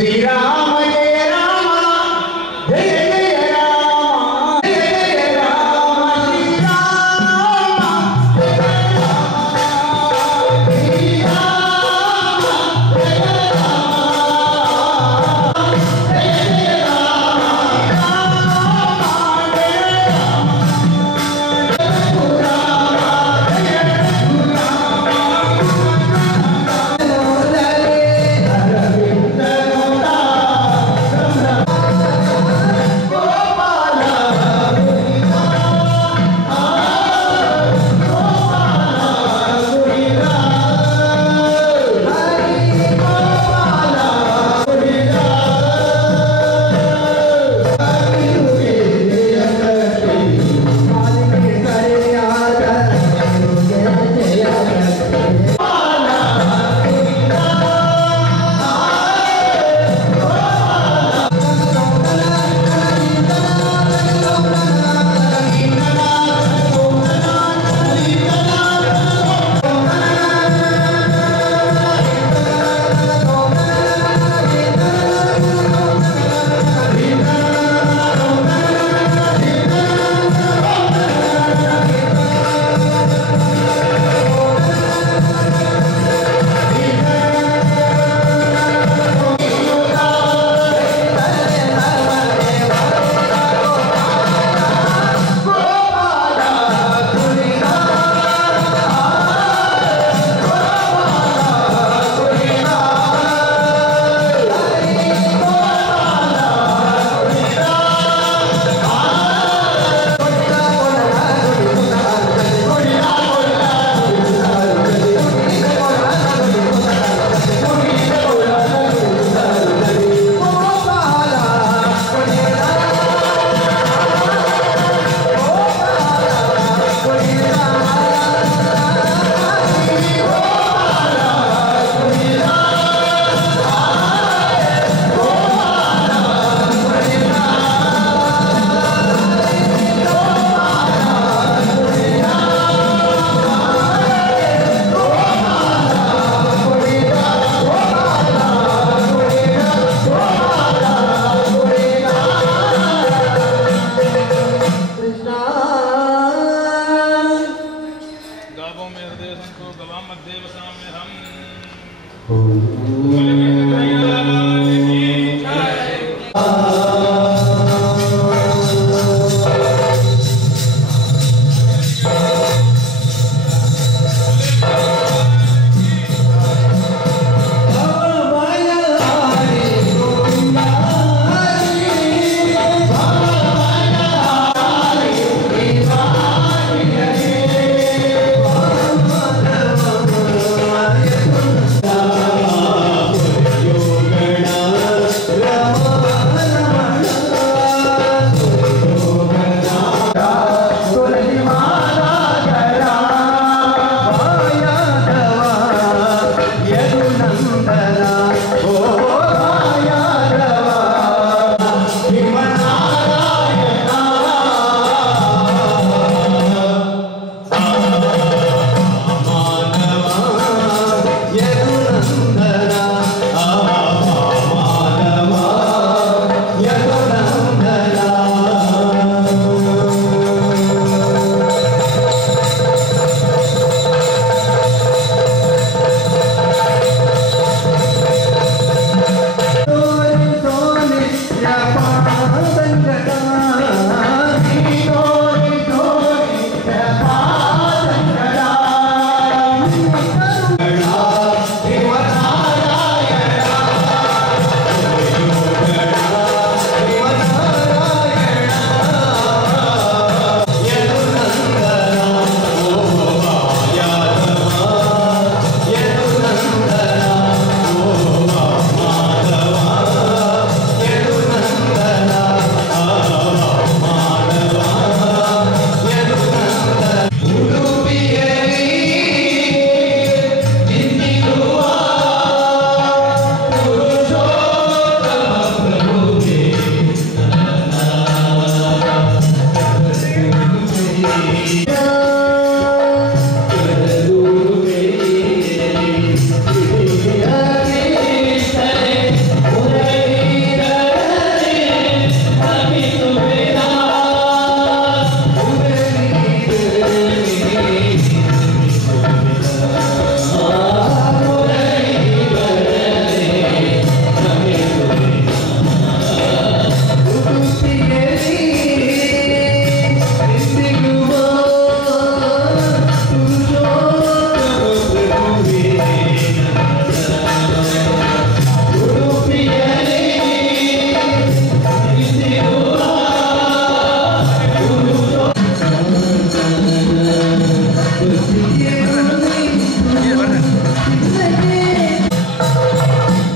ಶ್ರೀರಾಮ ಜಯ ರಾಮ ಜಯ ಜಯ ರಾಮ ಜಯ ಜಯ ರಾಮ ಶ್ರೀರಾಮ ಜಯ ರಾಮ ಶ್ರೀರಾಮ ಜಯ Rama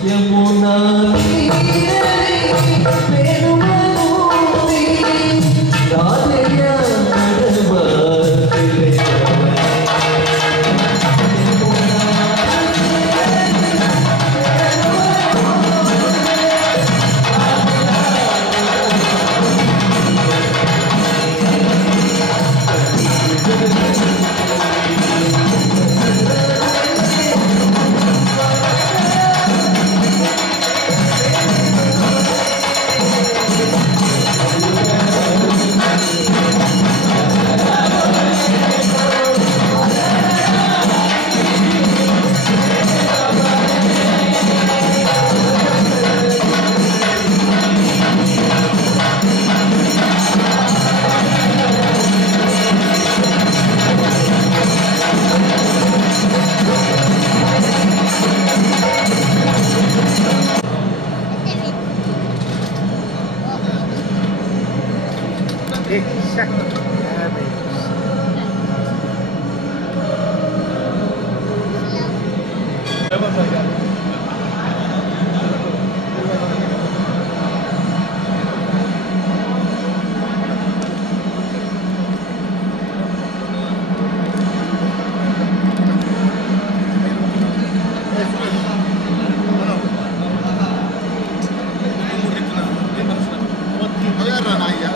Yamuna Agarra, Naya.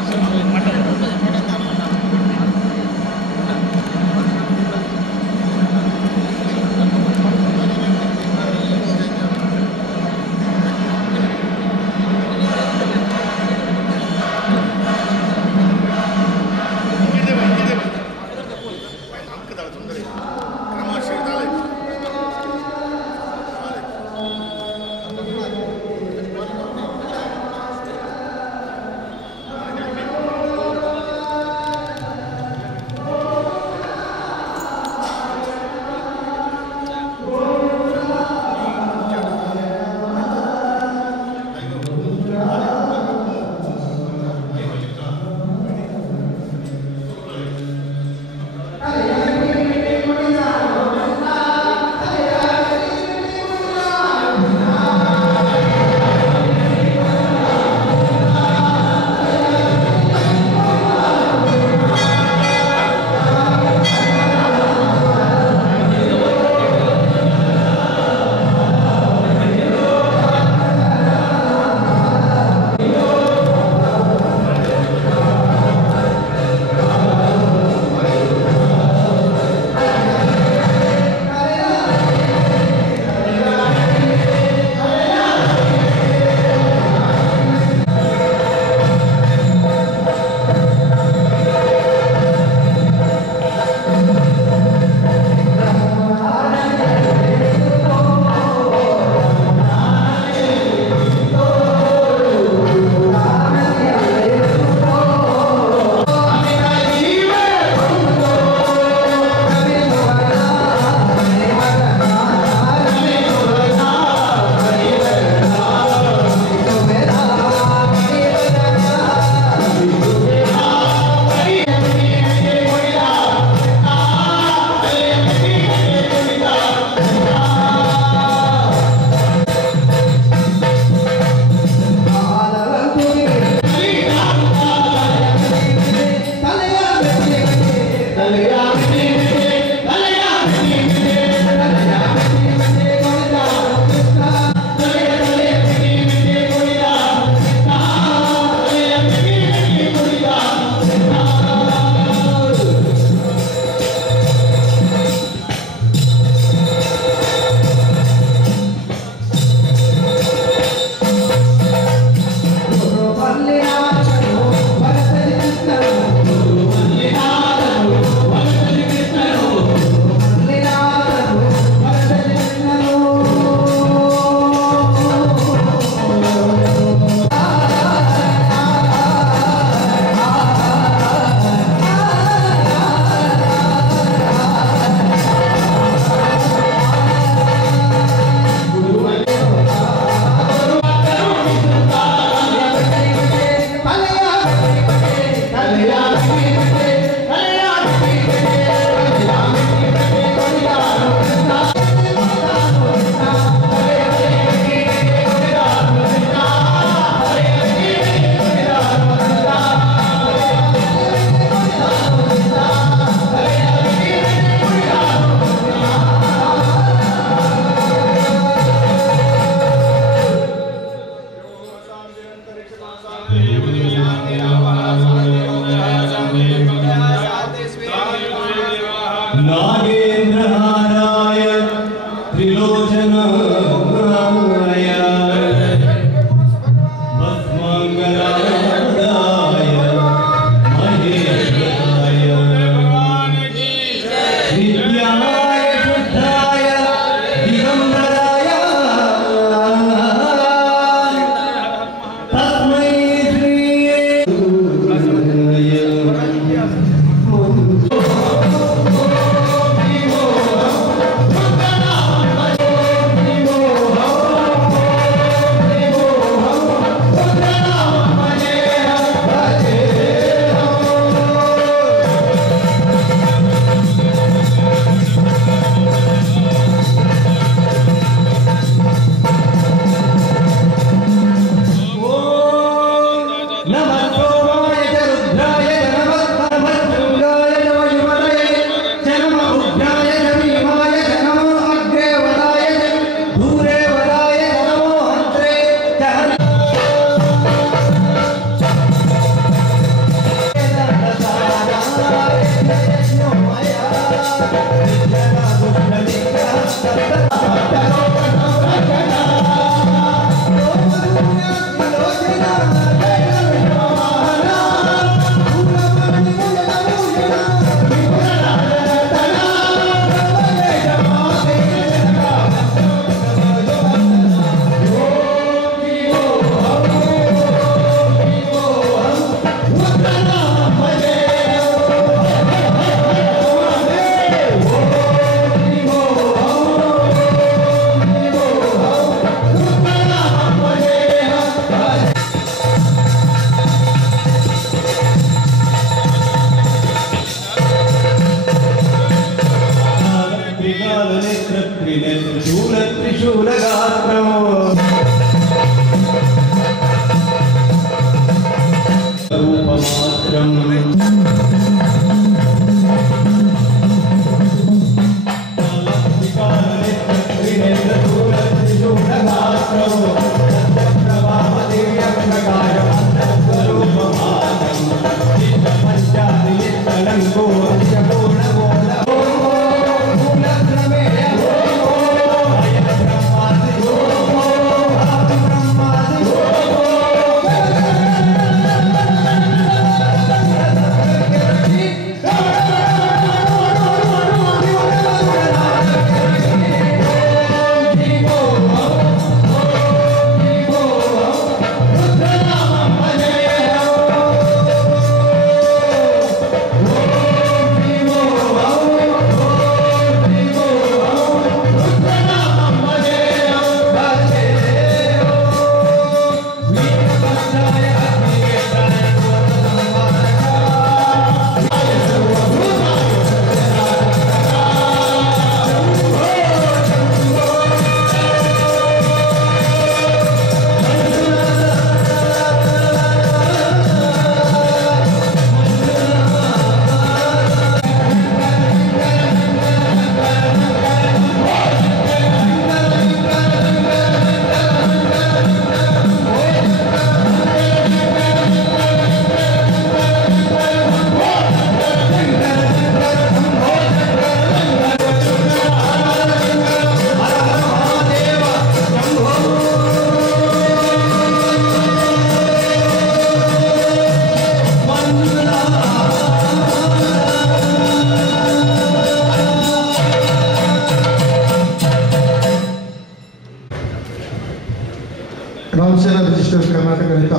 Rama Sena registers Karnataka ರೈತ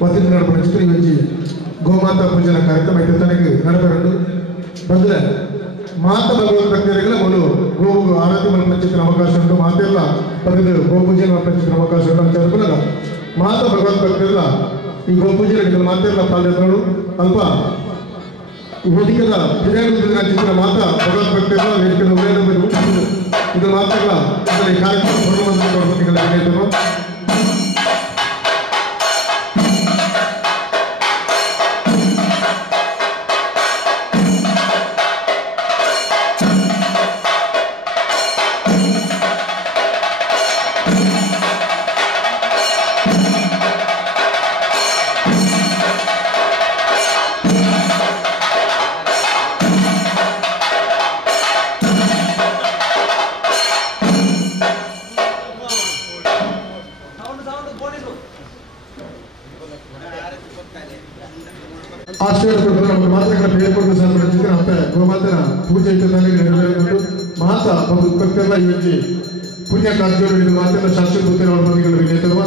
ವತಿಯಿಂದ ನಡಪಡ ಚಿತ್ರ ಯೋಜಿ ಗೋಮಾತಾ ಪೂಜನ ಕಾರ್ಯಕ್ರಮ ಇತ್ತು ತನಗೆ ನಡಪೆರಡು ಬಂದರೆ ಮಾತಾ ಭಗವತ್ ಭಕ್ತರಿಗೆಲ್ಲ ಒಂದು ಗೋವು ಆರಾಧನೆ ಮಲ್ಪಂಚಿನ ಅವಕಾಶ ಉಂಟು ಮಾತೆಲ್ಲ ಬರೆದು ಗೋಪೂಜೆ ಮಲ್ಪಂಚಿನ ಅವಕಾಶ ಉಂಟು ಅಂತ ಹೇಳ್ಕೊಳ್ಳ ಮಾತಾ ಭಗವತ್ ಭಕ್ತರೆಲ್ಲ ಈ ಗೋಪೂಜೆ ಮಾತೆಲ್ಲ ಪಾಲ್ಗೊಂಡು ಅಲ್ಪ ವೇದಿಕೆದ ಹಿರಿಯರ ಚಿತ್ರ ಮಾತಾ ಭಗವತ್ ಭಕ್ತರೆಲ್ಲ ವೇದಿಕೆದ ಉಳಿದ ಇದು ಮಾತೆಲ್ಲ ಅದರ ಕಾರ್ಯಕ್ರಮ ವಿನಂತಿಗಳು ಆಶೀರ್ವಾದ ನಮ್ಮ ಮಾತುಗಳ ಬೇರ್ಕೊಂಡು ಸಂಬಂಧಿಸಿದ ಅಂತ ಗೋಮಾತನ ಪೂಜೆ ಇಟ್ಟದಲ್ಲಿ ನೆರವೇರಿಕೊಂಡು ಮಾತಾ ಭಕ್ತರೆಲ್ಲ ಯೋಜಿ ಪುಣ್ಯ ಕಾರ್ಯಗಳು ಮಾತೆಲ್ಲ ಶಾಸ್ತ್ರಭೂತ ಬಗೆಗಳು ವಿಜೇತರುವ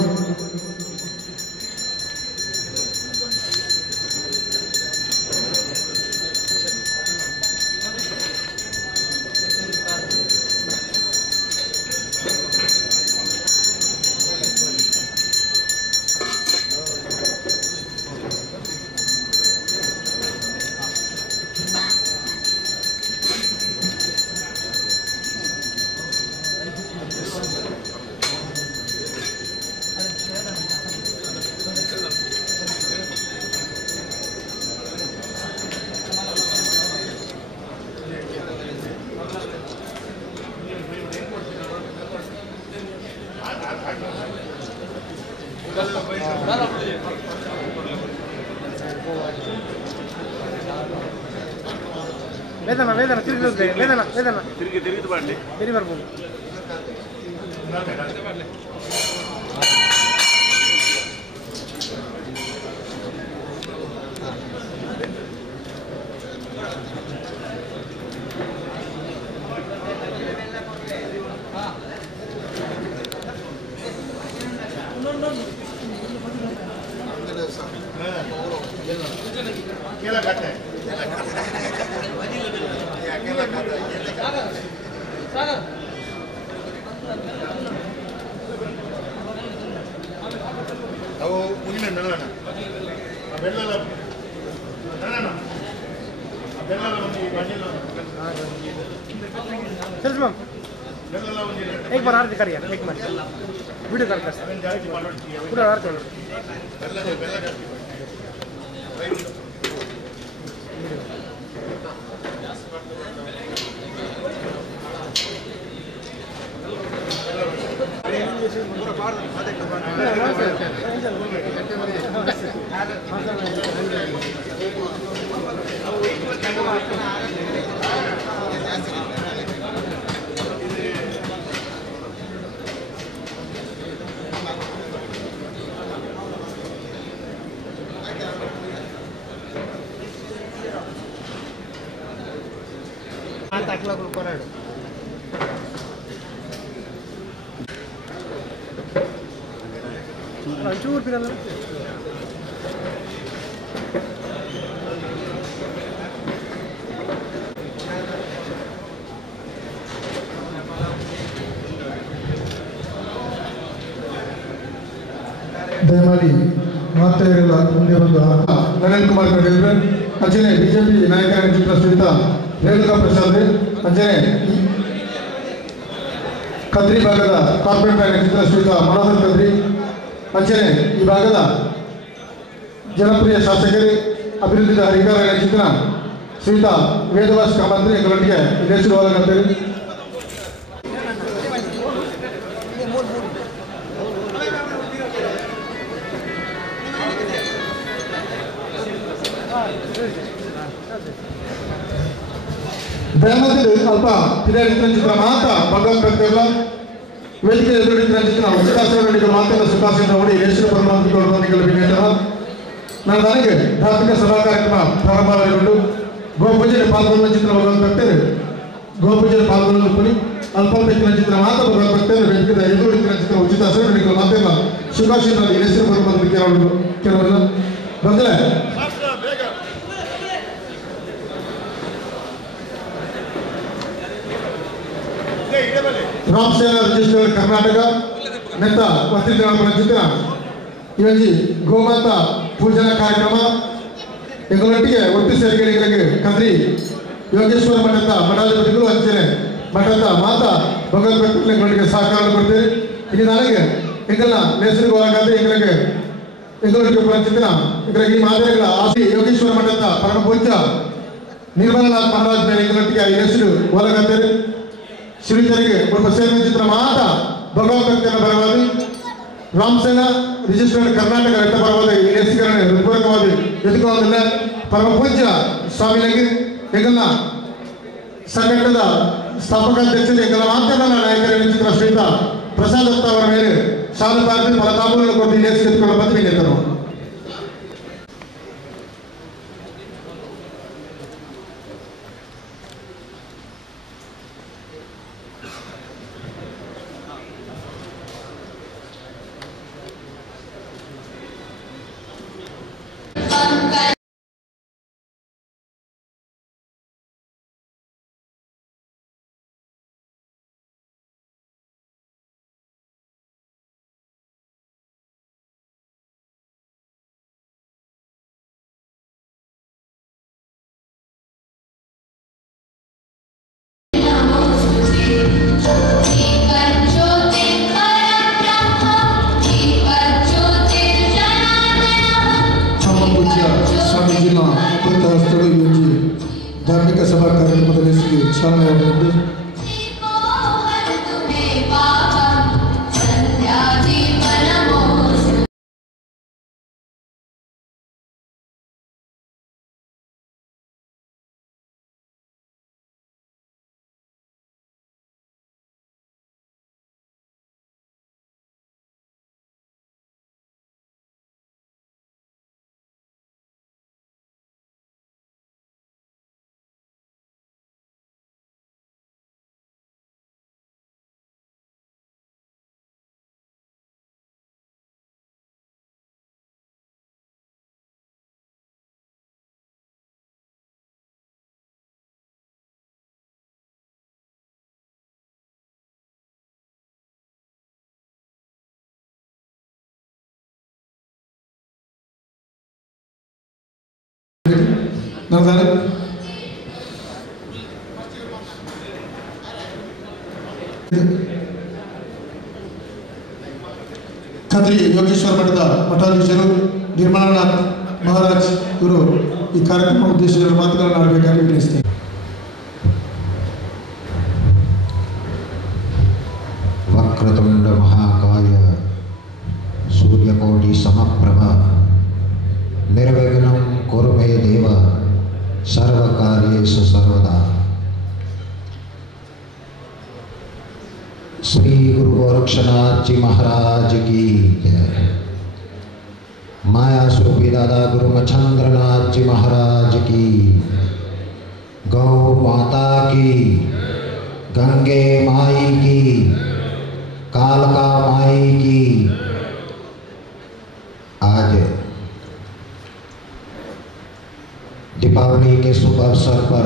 ವೇದನ ವೇದನ ತಿರುಗಿ ವೇದನ ವೇದನ ತಿರುಗಿ ಬರಲಿ ತಿರುಗಿ ಬರ್ಬೋದು ಅವು ಮುಗಿನ ಬೆಲ್ಲ ಬೆಲ್ಲ चल मैम एक बार आरती करिए एक मिनट वीडियो कर पूरा आरती ಕೊರಾಡು ಒಂಚೂರು ಬಿಡಲ್ಲ ದಯಮಾಡಿ ಮಾತೆಯರೆಲ್ಲ ಮುಂದೆ ಬಂದು ನರೇಂದ್ರ ಕುಮಾರ್ ಕಡೆಯವರು ಅಂಚನೆ ಬಿಜೆಪಿ ನಾಯಕರ ಚಿತ್ರ ಶ್ರೀಯುತ ರೇಣುಕಾ ಪ್ರಸಾದ್ ಅಂಚನೆ ಕದ್ರಿ ಭಾಗದ ಕಾರ್ಪೊರೇಟ್ ಬ್ಯಾಂಕ್ ಚಿತ್ರ ಶ್ರೀಯುತ ಮನೋಹರ್ ಕದ್ರಿ ಅಂಚನೆ ಈ ಭಾಗದ ಜನಪ್ರಿಯ ಶಾಸಕರು ಅಭಿವೃದ್ಧಿ ಅಧಿಕಾರಿಗಳ ಚಿತ್ರ ಶ್ರೀಯುತ ವೇದವಾಸ್ ಕಾಮಂತ್ರಿ ಎಗಳೊಟ್ಟಿಗೆ ಹೆಸರು ಹೋಗಂತೇಳಿ ದಯಮಾಡಿ ಅಲ್ಪ ಹಿರಿಯರಿನ ಚಿತ್ರ ಮಾತಾ ಭಗವಂತ ಭಕ್ತರೆಲ್ಲ ವೇದಿಕೆ ಎದುರಿನ ಚಿತ್ರ ಉಚಿತಾಶ್ರಯಗಳಿಗೆ ಮಾತೆಲ್ಲ ಸುಖಾಸನ ನೋಡಿ ಹೆಸರು ಪರಮಾತ್ಮಗಳು ವಿನೇತರ ನನ್ನ ನನಗೆ ಧಾರ್ಮಿಕ ಸಭಾ ಕಾರ್ಯಕ್ರಮ ಪ್ರಾರಂಭಗೊಂಡು ಗೋಪೂಜೆಗೆ ಪಾಲ್ಗೊಳ್ಳುವ ಚಿತ್ರ ಭಗವಂತ ಭಕ್ತರು ಗೋಪೂಜೆಗೆ ಪಾಲ್ಗೊಳ್ಳಲು ಪುನಿ ಅಲ್ಪ ಚಿತ್ರ ಮಾತಾ ಭಗವಂತ ಭಕ್ತರು ವೇದಿಕೆ ಎದುರಿನ ಚಿತ್ರ ಉಚಿತಾಶ್ರಯಗಳಿಗೆ ಮಾತೆಲ್ಲ ಶುಭಾಶಯದಲ್ಲಿ ಹೆಸರು ಬರುವಂತ ಕೆಲವರೆಲ್ಲ ಬಂದ್ರೆ ಬೇಗ ರಾಮ್ ಸೇನಾ ರಿಜಿಸ್ಟರ್ಡ್ ಕರ್ನಾಟಕ ನೆತ್ತ ವಸತಿ ಚಿತ್ರ ಇವಜಿ ಗೋಮಾತಾ ಪೂಜನಾ ಕಾರ್ಯಕ್ರಮ ಎಂಗಳೊಟ್ಟಿಗೆ ಒಟ್ಟು ಸೇರಿಕೆಗಳಿಗೆ ಕದ್ರಿ ಯೋಗೇಶ್ವರ ಮಠದ ಮಠಾಧಿಪತಿಗಳು ಅಂಚನೆ ಮಠದ ಮಾತಾ ಭಗವದ್ಭಕ್ತರಿಗೆ ಸಹಕಾರ ಕೊಡ್ತೀರಿ ಇದು ನನಗೆ ಎಂಗಲ್ಲ ನೇಸರಿಗೆ ಒಳಗಾದ್ರೆ ಎಂಗಳೊಟ್ಟಿಗೆ ಚಿತ್ರ ಈ ಮಾದರಿಗಳ ಆಶಿ ಯೋಗೇಶ್ವರ ಮಠದ ಪರಮ ಪೂಜ್ಯ ನಿರ್ಮಲನಾಥ್ ಮಹಾರಾಜ್ ಎಂಗಳೊಟ್ಟಿಗೆ ಈ ಹೆಸರು ಒಳಗಾದ್ರೆ ಶ್ರೀಧರಿಗೆ ಒಬ್ಬ ಸೇವೆ ಚಿತ್ರ ಮಾತಾ ಭಗವದ್ಭಕ್ತಿಯನ್ನು ಬರವಾದಿ ರಾಮ್ ಸೇನಾ ರಿಜಿಸ್ಟರ್ಡ್ ಕರ್ನಾಟಕ ವ್ಯಕ್ತಪರವಾದ ಈ ಹೆಸರುಗಳನ್ನು ಹೃತ್ಪೂರ್ವಕವಾಗಿ ಎದುರುಗೋದಿಲ್ಲ ಪರಮ ಪೂಜ್ಯ ಸ್ವಾಮಿಗಳಿಗೆ ಎಂಗಲ್ಲ ಸಂಘಟನದ ಸ್ಥಾಪಕಾಧ್ಯಕ್ಷರು ಎಂಗಲ್ಲ ಮಾಧ್ಯಮ ನಾಯಕರ ಚಿತ್ರ ಶ್ರೀತ ಪ್ರಸಾದ್ ದತ್ತ ಅವರ ಮೇಲೆ ಶಾಲು ಪಾರ್ಟಿ ಫಲತಾಂಬೂಲಗಳು ಕೊಟ್ಟು ಈ ಹೆಸರು ಎತ್తుಕೊಳ್ಳ ಬಂದು ವಿಜ್ಞಾತರು स्वामीजीला स्थळ योजी धार्मिक सभा कार्यक्रमामध्ये ಚಾಲನೆ ಖಾದ್ರಿ ಯೋಗೇಶ್ವರ ಮಠದ ಮಠಾಧೀಶರು ನಿರ್ಮಲಾನಾಥ್ ಮಹಾರಾಜ್ ಇವರು ಈ ಕಾರ್ಯಕ್ರಮ ಉದ್ದೇಶಿಸಿದ ಮಾತುಗಳನ್ನು ಆಡಬೇಕಾಗಿ ವಿನಂತಿಸ್ತೇನೆ. ವಕ್ರತುಂಡ ಮಹಾಕಾಯ ಸೂರ್ಯಕೋಟಿ ಸಮಪ್ರಭ ನಿರ್ವಿಘ್ನಂ ಕುರು ಮೇ ದೇವ सर्वकार्येषु सर्वदा। श्री गुरु गोरक्षनाथ जी महाराज की जय। माया स्वरूपी दादा गुरु मच्छंद्रनाथ जी महाराज की, गौ माता की, गंगे माई की, कालका माई की। आज दीपावली के शुभ अवसर पर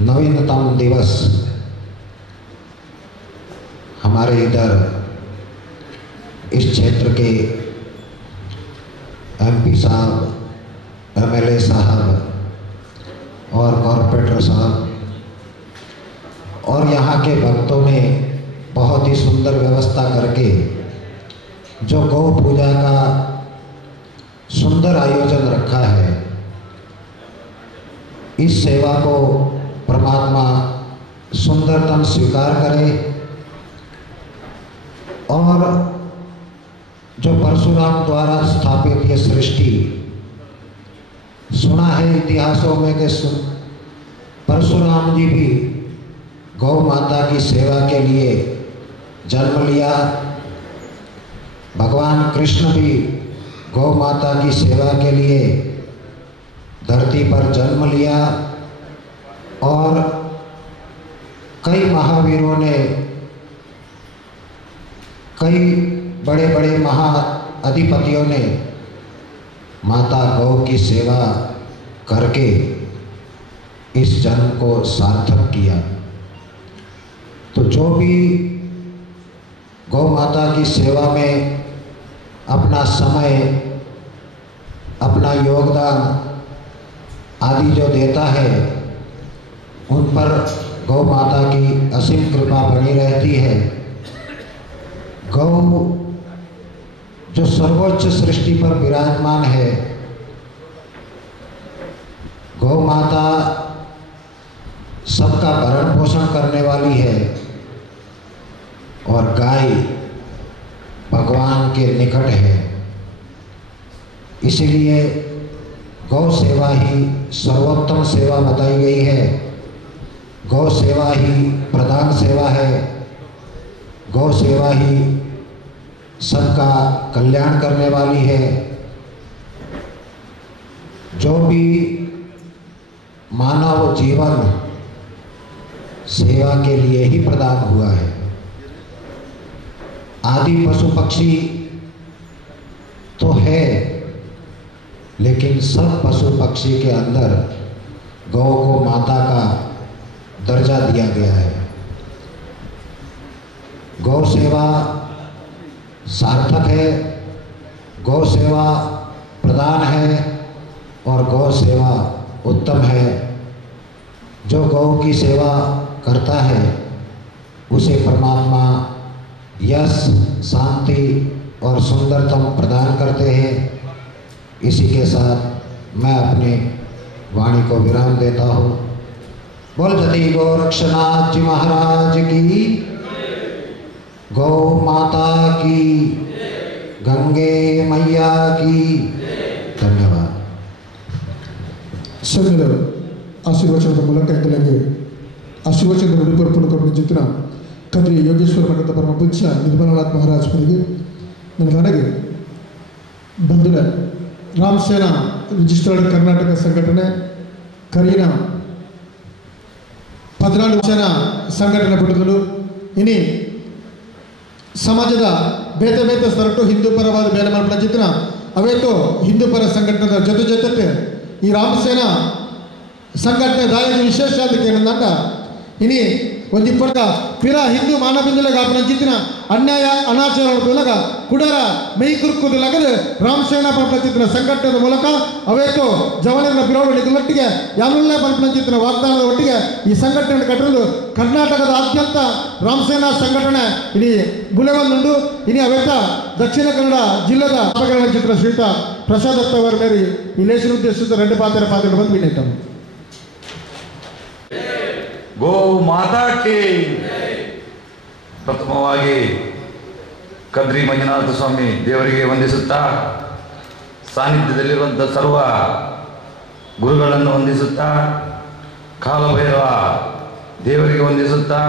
नवीनतम दिवस हमारे इधर इस क्षेत्र के एमपी साहब, एमएलए साहब और कॉर्पोरेटर साहब और यहाँ के भक्तों ने बहुत ही सुंदर व्यवस्था करके जो गौ पूजा का सुंदर आयोजन रखा है, इस सेवा को परमात्मा सुंदरतम स्वीकार करे और जो परशुराम द्वारा स्थापित ये सृष्टि, सुना है इतिहासों में कि परशुराम जी भी गौ माता की सेवा के लिए जन्म लिया, भगवान कृष्ण भी गौ माता की सेवा के लिए धरती पर जन्म लिया और कई महावीरों ने कई बड़े बड़े महाअधिपतियों ने माता गौ की सेवा करके इस जन्म को सार्थक किया। तो जो भी गौ माता की सेवा में अपना समय, अपना योगदान आदि जो देता है, उन पर गौ माता की असीम कृपा बनी रहती है। गौ जो सर्वोच्च सृष्टि पर विराजमान है, गौ माता सबका भरण पोषण करने वाली है और गाय भगवान के निकट है। इसीलिए गौ सेवा ही सर्वोत्तम सेवा बताई गई है। गौ सेवा ही प्रधान सेवा है। गौ सेवा ही सबका कल्याण करने वाली है। जो भी मानव जीवन सेवा के लिए ही प्रदान हुआ है। आदि पशु पक्षी तो है, लेकिन सब पशु पक्षी के अंदर गौ को माता का दर्जा दिया गया है। गौ सेवा सार्थक है, गौ सेवा प्रधान है और गौ सेवा उत्तम है। जो गौ की सेवा करता है उसे परमात्मा यश, शांति और सुंदरतम प्रदान करते हैं। इसी के साथ मैं अपनी वाणी को विराम देता हूँ। बोल जति गोरक्षनाथ जी महाराज की, गौ माता की, गंगे मैया की। धन्यवाद। ಸಂಘದ ಆಶೀರ್ವಚನದ ಮೂಲಕ ಎಂಗಳಿಗೆ ಆಶೀರ್ವಚನದ ನುಡಿಪುರಪಡಿಕೊಂಡು ಜಿತ್ತಿನ ಕದ್ರಿ ಯೋಗೇಶ್ವರ ಮಠದ ಪರಮ ಪೂಜ್ಯ ನಿರ್ಮಲಾನಾಥ್ ಮಹಾರಾಜ್ ಅವರಿಗೆ ನನಗೆ ಬಂಧುರ ರಾಮ್ ಸೇನಾ ರಿಜಿಸ್ಟರ್ಡ್ ಕರ್ನಾಟಕ ಸಂಘಟನೆ ಕರೀನ 14 ಜನ ಸಂಘಟನೆ ಬಿಡುಗಲು ಇನಿ ಸಮಾಜದ ಬೇತೆ ಬೇತೆ ಸರಟು ಹಿಂದೂ ಪರವಾದ ಬೇಲೆ ಮಾಡ್ಬಿಡ ಜಿತ್ತಿನ ಅವೇತು ಹಿಂದೂ ಪರ ಸಂಘಟನೆದ ಜೊತೆ ಜೊತೆ ಈ ರಾಮಸೇನಾ ಸಂಘಟನೆ ದಾಯದ ವಿಶೇಷ ಅದಕ್ಕೆ ಏನಂತ ಇನಿ ಒಂದು ಇಪ್ಪತ್ತ ಪಿರ ಹಿಂದೂ ಮಾನಬಿಂದುಲಾಗ ಆಪನ ಜಿತ್ತಿನ ಅನ್ಯಾಯ ಅನಾಚಾರದೊಳಗ ಕುಡರ ಮೈ ಕುರುಕುದಲಾಗದ ರಾಮಸೇನಾ ಪಂಪಚಿತ್ತಿನ ಸಂಘಟನೆಯ ಮೂಲಕ ಅವೇತು ಜವನರ ಬಿರೋಡಿಗಳೊಟ್ಟಿಗೆ ಯಾವನ್ನೇ ಪಂಪಚಿತ್ತಿನ ವಾಗ್ದಾನದ ಒಟ್ಟಿಗೆ ಈ ಸಂಘಟನೆ ಕಟ್ಟಲು ಕರ್ನಾಟಕದ ಆದ್ಯಂತ ರಾಮಸೇನಾ ಸಂಘಟನೆ ಇನಿ ಬುಲೆವನ್ನುಂಡು ಇನಿ ಅವೇತ ದಕ್ಷಿಣ ಕನ್ನಡ ಜಿಲ್ಲೆದ ಅಪಕರಣ ಚಿತ್ರ ಶ್ರೀತ ಪ್ರಸಾದ್ ದತ್ತವರ ಮೇರಿ ಈ ಲೇಖನ ಉದ್ದೇಶಿಸಿದ 2 ಪಾತ್ರ ಬಂದು ಬಿಟ್ಟಿತ್ತು. ಗೋ ಮಾತಾ ಕಿ. ಪ್ರಥಮವಾಗಿ ಕದ್ರಿ ಮಂಜುನಾಥ ಸ್ವಾಮಿ ದೇವರಿಗೆ ವಂದಿಸುತ್ತಾ, ಸಾನ್ನಿಧ್ಯದಲ್ಲಿರುವಂಥ ಸರ್ವ ಗುರುಗಳನ್ನು ವಂದಿಸುತ್ತಾ, ಕಾಲಭೈರವ ದೇವರಿಗೆ ವಂದಿಸುತ್ತಾ,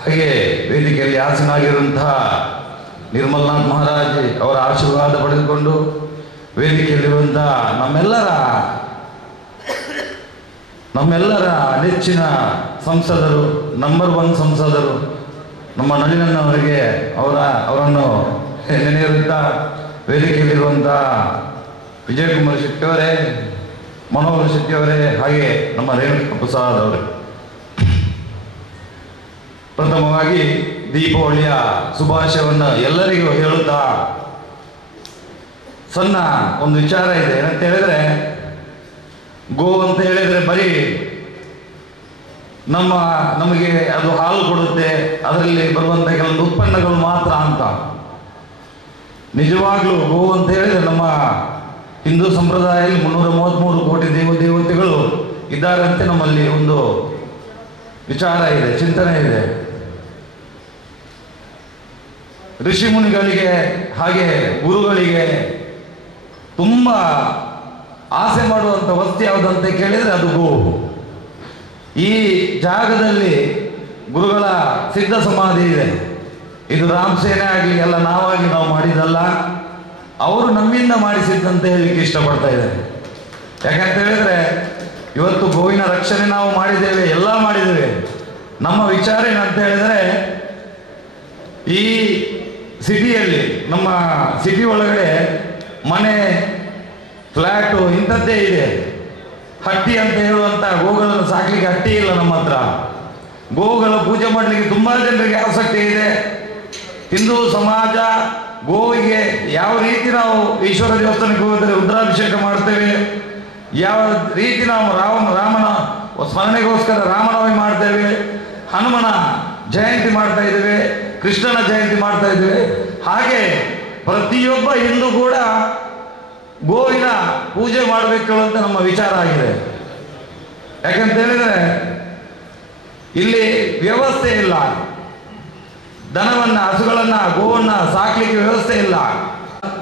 ಹಾಗೆ ವೇದಿಕೆಯಲ್ಲಿ ಆಸನಾಗಿರುವಂತಹ ನಿರ್ಮಲನಾಥ್ ಮಹಾರಾಜ್ ಅವರ ಆಶೀರ್ವಾದ ಪಡೆದುಕೊಂಡು ವೇದಿಕೆಯಲ್ಲಿರುವಂಥ ನಮ್ಮೆಲ್ಲರ ನೆಚ್ಚಿನ ಸಂಸದರು, ನಂಬರ್ 1 ಸಂಸದರು ನಮ್ಮ ನಳಿನಣ್ಣವರಿಗೆ ಅವರನ್ನು ನೆನೆಯಿರುತ್ತಾ, ವೇದಿಕೆಯಲ್ಲಿರುವಂಥ ವಿಜಯಕುಮಾರ್ ಶೆಟ್ಟಿಯವರೇ, ಮನೋಹರ್ ಶೆಟ್ಟಿಯವರೇ, ಹಾಗೆ ನಮ್ಮ ರೇಣುಕಾ ಪ್ರಸಾದ್ ಅವರೇ, ಪ್ರಥಮವಾಗಿ ದೀಪಾವಳಿಯ ಶುಭಾಶಯವನ್ನು ಎಲ್ಲರಿಗೂ ಹೇಳುತ್ತಾ, ಸಣ್ಣ ಒಂದು ವಿಚಾರ ಇದೆ. ಏನಂತ ಹೇಳಿದ್ರೆ, ಗೋ ಅಂತ ಹೇಳಿದರೆ ಬರೀ ನಮಗೆ ಅದು ಹಾಲು ಕೊಡುತ್ತೆ, ಅದರಲ್ಲಿ ಬರುವಂಥ ಕೆಲವೊಂದು ಉತ್ಪನ್ನಗಳು ಮಾತ್ರ ಅಂತ. ನಿಜವಾಗ್ಲೂ ಗೋ ಅಂತ ಹೇಳಿದರೆ ನಮ್ಮ ಹಿಂದೂ ಸಂಪ್ರದಾಯದಲ್ಲಿ 333 ಕೋಟಿ ದೇವತೆಗಳು ಇದ್ದಾರೆ ಅಂತ ನಮ್ಮಲ್ಲಿ ಒಂದು ವಿಚಾರ ಇದೆ, ಚಿಂತನೆ ಇದೆ. ಋಷಿ ಮುನಿಗಳಿಗೆ ಹಾಗೆ ಗುರುಗಳಿಗೆ ತುಂಬ ಆಸೆ ಮಾಡುವಂಥ ವಸ್ತು ಯಾವುದಂತ ಕೇಳಿದರೆ ಅದು ಗೋವು. ಈ ಜಾಗದಲ್ಲಿ ಗುರುಗಳ ಸಿದ್ಧ ಸಮಾಧಿ ಇದೆ. ಇದು ರಾಮಸೇನೆ ಆಗಲಿ ಎಲ್ಲ ನಾವು ಮಾಡಿದಲ್ಲ, ಅವರು ನಮ್ಮಿಂದ ಮಾಡಿಸಿದ್ದಂತ ಹೇಳಲಿಕ್ಕೆ ಇಷ್ಟಪಡ್ತಾ ಇದ್ದಾರೆ. ಯಾಕಂತ ಹೇಳಿದ್ರೆ ಇವತ್ತು ಗೋವಿನ ರಕ್ಷಣೆ ನಾವು ಮಾಡಿದ್ದೇವೆ, ಎಲ್ಲ ಮಾಡಿದ್ದೇವೆ. ನಮ್ಮ ವಿಚಾರ ಏನಂತ ಹೇಳಿದರೆ, ಈ ಸಿಟಿಯಲ್ಲಿ ನಮ್ಮ ಸಿಟಿ ಒಳಗಡೆ ಮನೆ ಫ್ಲ್ಯಾಟು ಇಂಥದ್ದೇ ಇದೆ. ಹಟ್ಟಿ ಅಂತ ಹೇಳುವಂಥ ಗೋಗಳನ್ನು ಸಾಕಲಿಕ್ಕೆ ಹಟ್ಟಿ ಇಲ್ಲ ನಮ್ಮ ಹತ್ರ. ಗೋವುಗಳ ಪೂಜೆ ಮಾಡಲಿಕ್ಕೆ ತುಂಬ ಜನರಿಗೆ ಆಸಕ್ತಿ ಇದೆ. ಹಿಂದೂ ಸಮಾಜ ಗೋವಿಗೆ ಯಾವ ರೀತಿ ನಾವು ಈಶ್ವರ ದೇವಸ್ಥಾನಕ್ಕೆ ಹೋದರೆ ರುದ್ರಾಭಿಷೇಕ ಮಾಡ್ತೇವೆ, ಯಾವ ರೀತಿ ನಾವು ರಾಮನ ಸ್ಮರಣೆಗೋಸ್ಕರ ರಾಮನವಮಿ ಮಾಡ್ತೇವೆ, ಹನುಮನ ಜಯಂತಿ ಮಾಡ್ತಾ ಇದ್ದೇವೆ, ಕೃಷ್ಣನ ಜಯಂತಿ ಮಾಡ್ತಾ ಇದ್ದೇವೆ, ಹಾಗೆ ಪ್ರತಿಯೊಬ್ಬ ಹಿಂದೂ ಕೂಡ ಗೋವಿನ ಪೂಜೆ ಮಾಡಬೇಕು ಅಂತ ನಮ್ಮ ವಿಚಾರ ಆಗಿದೆ. ಯಾಕಂತ ಹೇಳಿದರೆ ಇಲ್ಲಿ ವ್ಯವಸ್ಥೆ ಇಲ್ಲ. ದನವನ್ನು, ಹಸುಗಳನ್ನು, ಗೋವನ್ನು ಸಾಕಲಿಕ್ಕೆ ವ್ಯವಸ್ಥೆ ಇಲ್ಲ.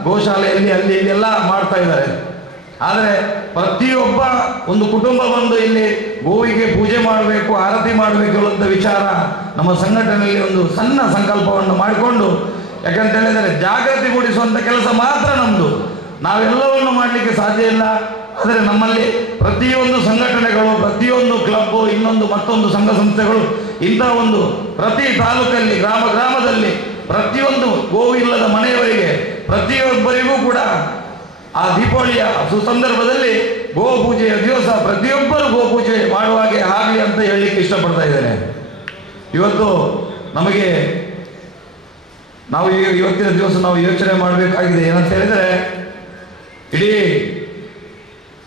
ಗೋಶಾಲೆಯಲ್ಲಿ ಅಲ್ಲಿ ಇಲ್ಲೆಲ್ಲ ಮಾಡ್ತಾ ಇದ್ದಾರೆ. ಆದರೆ ಪ್ರತಿಯೊಬ್ಬ ಒಂದು ಕುಟುಂಬ ಬಂದು ಇಲ್ಲಿ ಗೋವಿಗೆ ಪೂಜೆ ಮಾಡಬೇಕು, ಆರತಿ ಮಾಡಬೇಕು ಅಂತ ವಿಚಾರ ನಮ್ಮ ಸಂಘಟನೆಯಲ್ಲಿ ಒಂದು ಸಣ್ಣ ಸಂಕಲ್ಪವನ್ನು ಮಾಡಿಕೊಂಡು, ಯಾಕಂತ ಹೇಳಿದರೆ ಜಾಗೃತಿ ಮೂಡಿಸುವಂಥ ಕೆಲಸ ಮಾತ್ರ ನಮ್ಮದು. ನಾವೆಲ್ಲವನ್ನು ಮಾಡಲಿಕ್ಕೆ ಸಾಧ್ಯ ಇಲ್ಲ. ಆದರೆ ನಮ್ಮಲ್ಲಿ ಪ್ರತಿಯೊಂದು ಸಂಘಟನೆಗಳು, ಪ್ರತಿಯೊಂದು ಕ್ಲಬ್ಬು, ಇನ್ನೊಂದು ಮತ್ತೊಂದು ಸಂಘ ಸಂಸ್ಥೆಗಳು ಇಂಥ ಒಂದು ಪ್ರತಿ ತಾಲೂಕಲ್ಲಿ, ಗ್ರಾಮದಲ್ಲಿ ಪ್ರತಿಯೊಂದು ಗೋವು ಇಲ್ಲದ ಮನೆಯವರಿಗೆ ಪ್ರತಿಯೊಬ್ಬರಿಗೂ ಕೂಡ ಆ ದೀಪಾವಳಿಯ ಸುಸಂದರ್ಭದಲ್ಲಿ ಗೋ ಪೂಜೆಯ ದಿವಸ ಪ್ರತಿಯೊಬ್ಬರು ಗೋ ಪೂಜೆ ಮಾಡುವ ಹಾಗೆ ಆಗಲಿ ಅಂತ ಹೇಳಲಿಕ್ಕೆ ಇಷ್ಟಪಡ್ತಾ ಇದ್ದೇನೆ. ಇವತ್ತು ನಮಗೆ ಇವತ್ತಿನ ದಿವಸ ನಾವು ಯೋಚನೆ ಮಾಡಬೇಕಾಗಿದೆ. ಏನಂತ ಹೇಳಿದರೆ, ಇಡೀ